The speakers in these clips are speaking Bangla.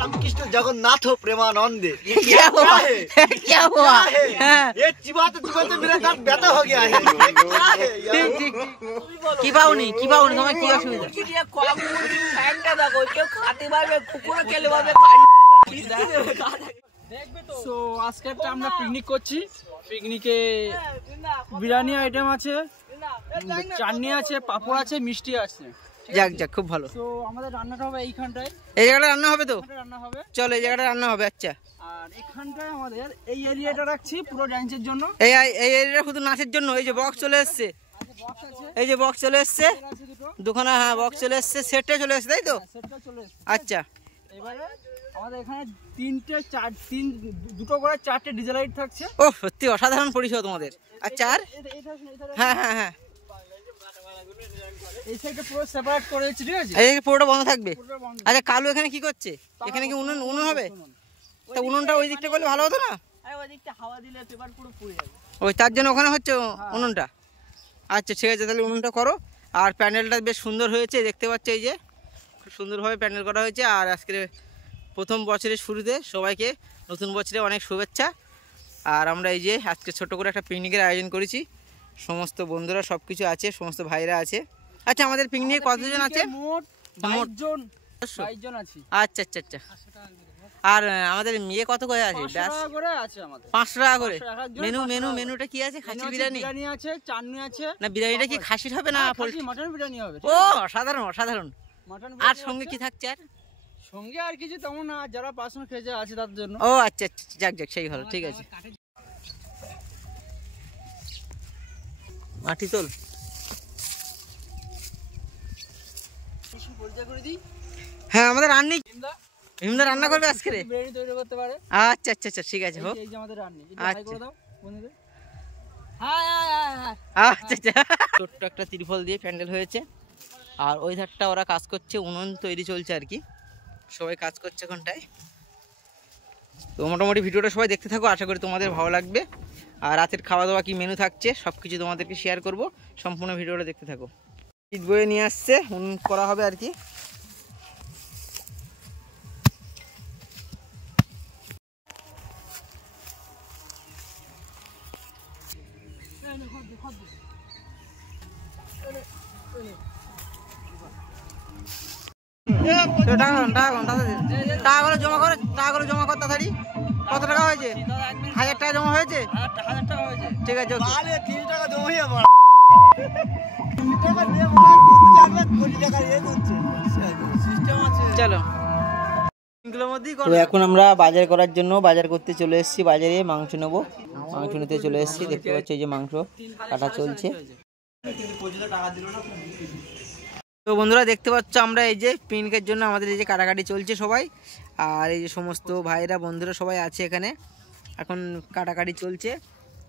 रामकृष्ण जगन्नाथ प्रेमानंदे। क्या हुआ? क्या हुआ? ये चिबाते चिबाते मेरा दांत ব্যথা हो गया है। क्या है यार? ঠিক কি পাওনি তোমার কি অসুবিধা? সো আজকে একটা আমরা পিকনিক করছি। পিকনিকে বিরিয়ানি আইটেম আছে, চাটনি আছে, পাপড় আছে, মিষ্টি আছে। যাক যাক, খুব ভালো। তো আমাদের রান্নাটা হবে এইখানটায়। এই জায়গাটা রান্না হবে তো? রান্না হবে। চলো এই জায়গাটা রান্না হবে। আচ্ছা, আর এখানটায় আমাদের এই এরিয়াটা রাখছি পুরো ডান্সের জন্য। এই এরিয়াটা শুধু নাচের জন্য। এই যে বক্স চলে এসছে, এই যে বক্স চলে এসছে দুখানা। হ্যাঁ, বক্স চলে এসছে, সেটটা চলে এসছে, তাই তো? সেটটা চলে এসছে। আচ্ছা, এবারে আমাদের এখানে দুটো করে 4টে ডিজে লাইট থাকছে। ও সত্যি অসাধারণ পরিষেবা তোমাদের। আচ্ছা, আর হ্যাঁ হ্যাঁ হ্যাঁ, এই সাইডে পুরো সেপারেট করে দিচ্ছি, ঠিক আছে? এই পুরোটা বন্ধ থাকবে। আচ্ছা, কালু এখানে কি করছে? এখানে কি উনুন হবে? তা উনুনটা ওই দিকটা করলে ভালো হতো না? ওই দিকটা হাওয়া দিলে পেপার পুরো পুড়ে যাবে। ওই তার জন্য ওখানে হচ্ছে উনুনটা। আচ্ছা ঠিক আছে, তাহলে উনুনটা করো। আর প্যান্ডেলটা বেশ সুন্দর হয়েছে, দেখতে পাচ্ছ এই যে খুব সুন্দরভাবে প্যান্ডেল করা হয়েছে। আর আজকে প্রথম বছরের শুরুতে সবাইকে নতুন বছরে অনেক শুভেচ্ছা। আর আমরা এই যে আজকে ছোট করে একটা পিকনিকের আয়োজন করেছি, সমস্ত বন্ধুরা সব কিছু আছে, সমস্ত ভাইরা আছে। আচ্ছা, আমাদের পিকনিকে কতজন আছে? মোট 22 জন আছি। আচ্ছা আচ্ছা আচ্ছা। আর আমাদের মেয়ে কত করে আছে? 500 টাকা করে আছে আমাদের। 500 টাকা করে। মেনুটা কি আছে? খাসি বিরিয়ানি আছে, চাটনি আছে। না, বিরিয়ানিটা কি খাসির হবে না পোল্ট্রি? মটন বিরিয়ানি হবে। ও অসাধারণ অসাধারণ। আর সঙ্গে কি থাকছে? আর সঙ্গে আর কিছু তেমন না, যারা পার্সোনাল খেতে আছে তাদের জন্য। ও আচ্ছা আচ্ছা, যাক যাক, সেই ভালো, ঠিক আছে। মাটি তোল। হ্যাঁ, আমাদের রান্নি হিমদা রান্না করবে আজকে। বিরিয়ানি তৈরি করতে পারে। আচ্ছা আচ্ছা আচ্ছা, ঠিক আছে, হোক। এই যে আমাদের রান্নি, এটা আচ্ছা। হাই করে দাও বন্ধুদের। হ্যাঁ হ্যাঁ হ্যাঁ। আচ্ছা আচ্ছা, ছোট্ট একটা ত্রিফল দিয়ে প্যান্ডেল হয়েছে। আর ওই ধারটা ওরা কাজ করছে, উনুন তৈরি চলছে আর কি, সবাই কাজ করছে এখানটায়। তো মোটামুটি ভিডিওটা সবাই দেখতে থাকো, আশা করি তোমাদের ভালো লাগবে। আর রাতের খাওয়া দাওয়া কি মেনু থাকছে সব কিছু তোমাদেরকে শেয়ার করব, সম্পূর্ণ ভিডিওটা দেখতে থাকো। শীত বয়ে নিয়ে আসছে, উনুন করা হবে আর কি। টাকাগুলো জমা কর তাড়াতাড়ি। কত টাকা হয়েছে? 1000 টাকা জমা হয়েছে। ঠিক আছে, ওকে। 3 টাকা জমাই আমার। চলো, তো এখন আমরা বাজার করার জন্য বাজার করতে চলে এসেছি। বাজারে মাংস নেবো, মাংস নিতে চলে এসেছি। দেখতে পাচ্ছ এই যে মাংস কাটা চলছে। তো বন্ধুরা দেখতে পাচ্ছ আমরা এই যে পিকনিকের জন্য আমাদের এই যে কাটাকাটি চলছে সবাই। আর এই যে সমস্ত ভাইরা বন্ধুরা সবাই আছে এখানে, এখন কাটাকাটি চলছে,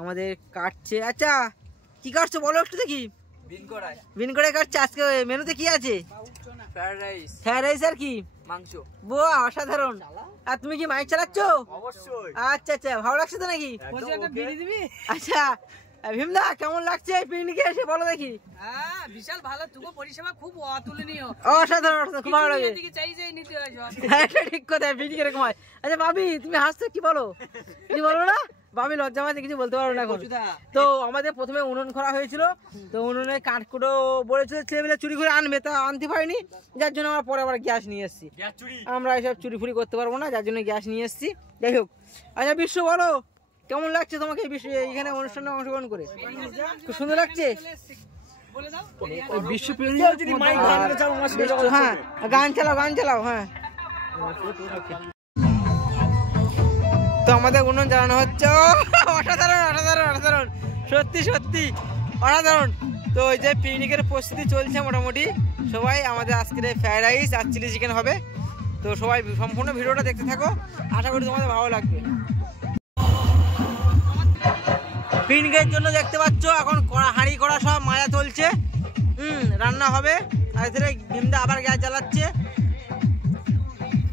আমাদের কাটছে। আচ্ছা, কি কাটছো বলো একটু দেখি। বিন কড়াই কাটছে। আজকে মেনুতে কি আছে? ফ্রাইড রাইস আর কি? মাংস। বাহ, অসাধারণ। আর তুমি কি মাইক চালাচ্ছ? অবশ্যই। আচ্ছা আচ্ছা, ভালো লাগছে তো নাকি? আচ্ছা ভীমদা, কেমন লাগছে পিকনিকে এসে বলো দেখি। হ্যাঁ, বিশাল ভালো। তুগো পরিষেবা খুব অতুলনীয়, অসাধারণ, খুব ভালো লাগে। নিতে হয়। হ্যাঁ, ঠিক কথা, পিকনিক এরকম হয়। আচ্ছা ভাবি, তুমি হাসছো, কি বলো? কি বলো না ভাবি? লজ্জা পাচ্ছে, কিছু বলতে পারো না এখন। তো আমাদের প্রথমে উনুন করা হয়েছিল, তো উনুনে কাঠকুটো বলেছিল ছেলেমেলে চুরি করে আনবে, তা আনতে পারিনি, যার জন্য আমরা পরে আবার গ্যাস নিয়ে এসেছি। আমরা এসব চুরি ফুরি করতে পারবো না, যার জন্য গ্যাস নিয়ে এসেছি। যাই হোক, আচ্ছা বিশ্ব বলো, কেমন লাগছে তোমাকে এখানে অনুষ্ঠানে অংশগ্রহণ করে? খুব সুন্দর লাগছে। হ্যাঁ, গান চালাও। হ্যাঁ, তো আমাদের উনুন জ্বালানো হচ্ছে। অসাধারণ, সত্যি অসাধারণ। তো ওই যে পিকনিকের প্রস্তুতি চলছে মোটামুটি সবাই। আমাদের আজকের ফ্রাইড রাইস আর চিলি চিকেন হবে। তো সবাই সম্পূর্ণ ভিডিওটা দেখতে থাকো, আশা করি তোমাদের ভালো লাগবে। পিকনিকের জন্য দেখতে পাচ্ছ এখন হাঁড়ি করা সব মাজা চলছে, রান্না হবে। আর এখানে ভীমদা আবার গ্যাস জ্বালাচ্ছে।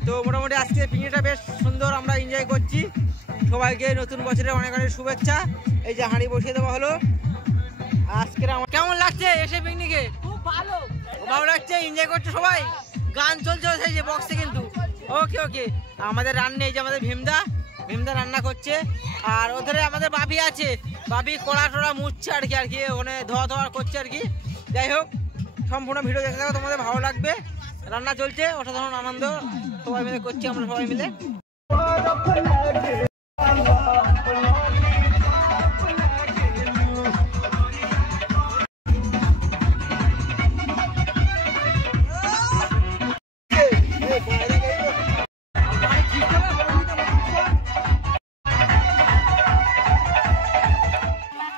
তো মোটামুটি আজকে পিকনিকটা বেশ সুন্দর, আমরা এনজয় করছি। সবাইকে নতুন বছরের অনেক অনেক শুভেচ্ছা। এই যে হাঁড়ি বসিয়ে দেওয়া হলো। আজকে কেমন লাগছে এসে পিকনিকে? খুব ভালো লাগছে, এনজয় করছো সবাই? গান চলছে সেই যে বক্সে কিন্তু। ওকে ওকে, আমাদের রান্না এই যে আমাদের ভীমদা রান্না করছে। আর ওদের আমাদের বাবি আছে, বাবি কড়া টড়া মুছছে আর কি ওখানে ধোয়া করছে আর কি। যাই হোক, সম্পূর্ণ ভিডিও দেখতে থাকো, তোমাদের ভালো লাগবে। রান্না চলছে, অসাধারণ আনন্দ সবাই মিলে করছি আমরা সবাই মিলে।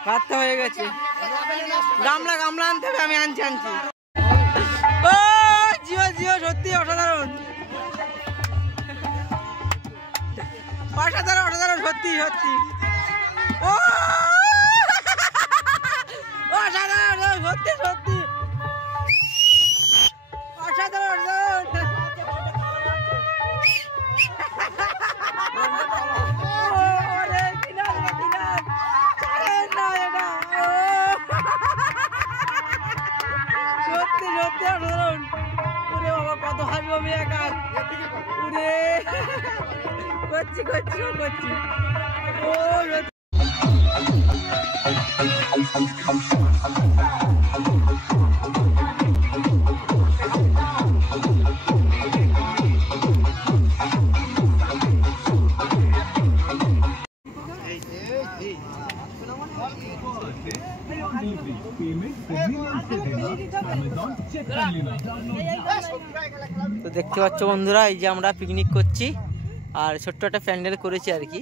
ভাতটা হয়ে গেছে, গামলা আনতে হবে, আমি আনছি। ও জিও সত্যি অসাধারণ সত্যি ও অসাধারণ সত্যি অসাধারণ। সত্যি অসাধারণ। ওরে বাবা, কত হাসবো আমি একা। ওরে করছি ও তো দেখতে পাচ্ছ বন্ধুরা, এই যে আমরা পিকনিক করছি আর ছোট্ট একটা প্যান্ডেল করেছি আর কি।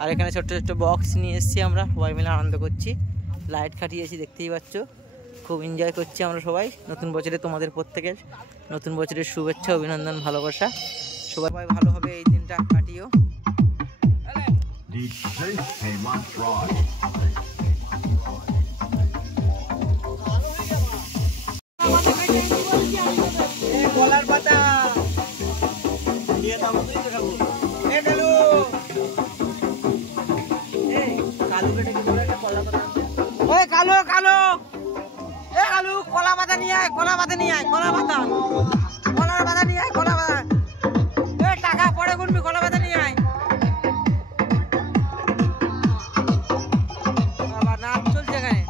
আর এখানে ছোট্ট বক্স নিয়ে এসেছি, আমরা সবাই মিলে আনন্দ করছি, লাইট খাটিয়েছি দেখতেই পাচ্ছ। খুব এনজয় করছি আমরা সবাই। নতুন বছরে তোমাদের প্রত্যেকের নতুন বছরের শুভেচ্ছা, অভিনন্দন, ভালোবাসা। সবাই ভালোভাবে এই দিনটা কাটিও। কলার পাতা নিয়ে নাও, তুই তো খাবো। এ কালু, এই কালু কেটে কি বলে একটা কলা পাতা আছে? ওই কালু এ কালু, কলা পাতা নিয়ে আয়, কলার পাতা নিয়ে আয়। এ টাকা পরে গুনবি, কলা পাতা নিয়ে আয়। বাবা, নাচ চলছে এখানে।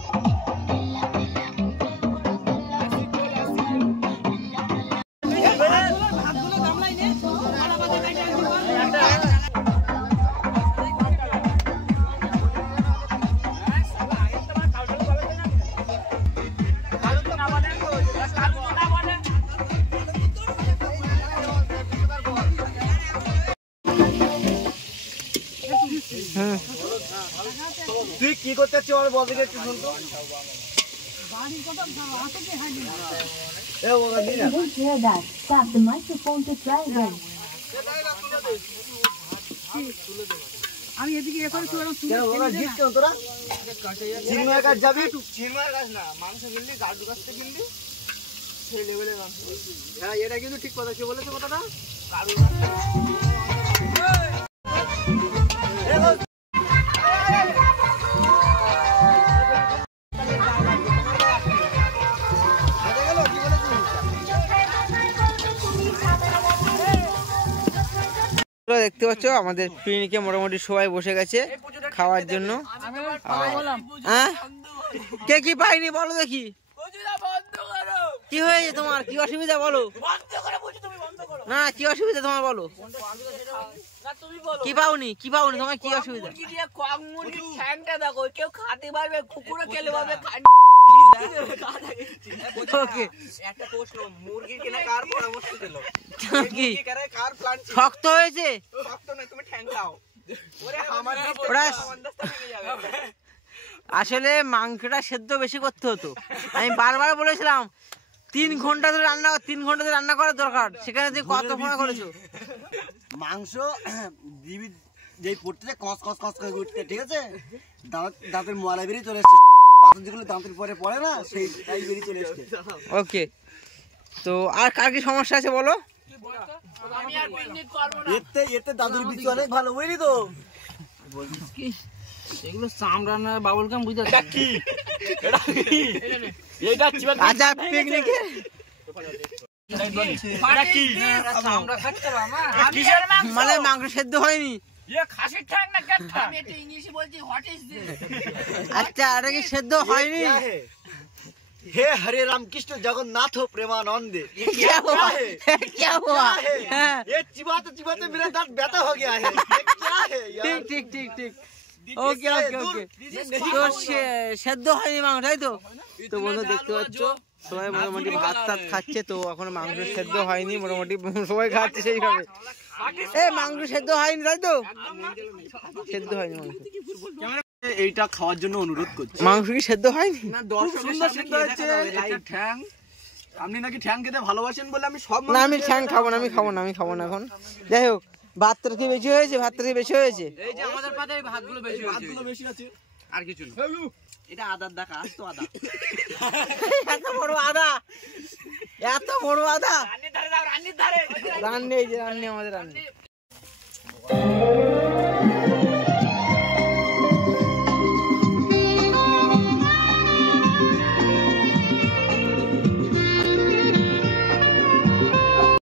তুই কি করতে চাচ্ছিস আমার বলতে গেছিস শুন তো। Don't hear that. Tap the microphone to try again. আমি এদিকে এখন তোরা চিনময়ের কাজ যাবি? চিনময়ের কাজ না, মাংস কিনবি, গাড়ুর কাছ থেকে কিনবি, সেই লেভেলের মাংস। হ্যাঁ, এটা কিন্তু ঠিক কথা। কে বলেছে কথাটা? গাড়ুর কাছ থেকে। দেখতে পাচ্ছ আমাদের পিকনিকে মোটামুটি সবাই বসে গেছে খাওয়ার জন্য। হ্যাঁ, কে কি পাইনি বলো দেখি, কি হয়েছে তোমার, কি অসুবিধা বলো না, কি অসুবিধা তোমার বলো, কি পাওনি তোমার, কি অসুবিধা? কেউ খাতে পারবে, কুকুরে খেলে পারবে। শক্ত হয়েছে, আসলে মাংসটা সেদ্ধ বেশি করতে হতো। আমি বারবার বলেছিলাম 3 ঘন্টা ধরে রান্না করার দরকার, সেখানে তুমি কত সময় করেছো? মাংস দিবি যেই পড়তে কস করে উঠতে, ঠিক আছে, দাঁতের মোয়ালা বেরিয়ে চলে এসছে, যেগুলো দাঁতের পরে পড়ে না, সেইটাই বেরিয়ে চলে এসছে। ওকে, তো আর কার কি সমস্যা আছে বলো? এতে দাদুর বিচি অনেক ভালো, বুঝলি তো? এগুলো চামড়ানা বাবুল গাম বুঝতে আচ্ছা, পিকনিকে এটা কি? মানে মাংস সেদ্ধ হয়নি। আমি একটু ইংলিশে বলছি হোয়াট ইজ দিস আচ্ছা এটা কি সেদ্ধ হয়নি? हे हरे राम कृष्ण जगन्नाथ प्रेमानंदे क्या हुआ? क्या हुआ? है? ये चिबाते चिबाते मेरा दांत बैठा हो गया है ये क्या है यार ঠিক ঠিক ঠিক ঠিক ওকে ওকে ওকে তো সেদ্ধ হয়নি মাংস তাই তো? তো বন্ধু দেখতে পাচ্ছ সবাই মোটামুটি ভাত টাত খাচ্ছে, তো এখন মাংস সেদ্ধ হয়নি, মোটামুটি সবাই খাচ্ছে সেইভাবে। এ মাংস সেদ্ধ হয়নি তাই তো? সেদ্ধ হয়নি মাংস। এইটা খাওয়ার জন্য অনুরোধ করছি। মাংস কি সেদ্ধ হয়নি? সুন্দর সিদ্ধ হচ্ছে এটা ঠ্যাং। আপনি নাকি ঠ্যাং খেতে ভালোবাসেন বলে আমি সব না আমি ঠ্যাং খাবো না, আমি খাবো না এখন। যাই হোক ভাতটা কি বেশি হয়েছে? ভাতটা কি বেশি হয়েছে? এই যে আমাদের পাতে ভাতগুলো বেশি হয়েছে। ভাতগুলো বেশি আছে আর কিছু না। এটা আদার দেখা আস্ত আদা এত বড় আদা, এত বড় আদা। রান্নি এই যে রান্নি আমাদের রান্নি।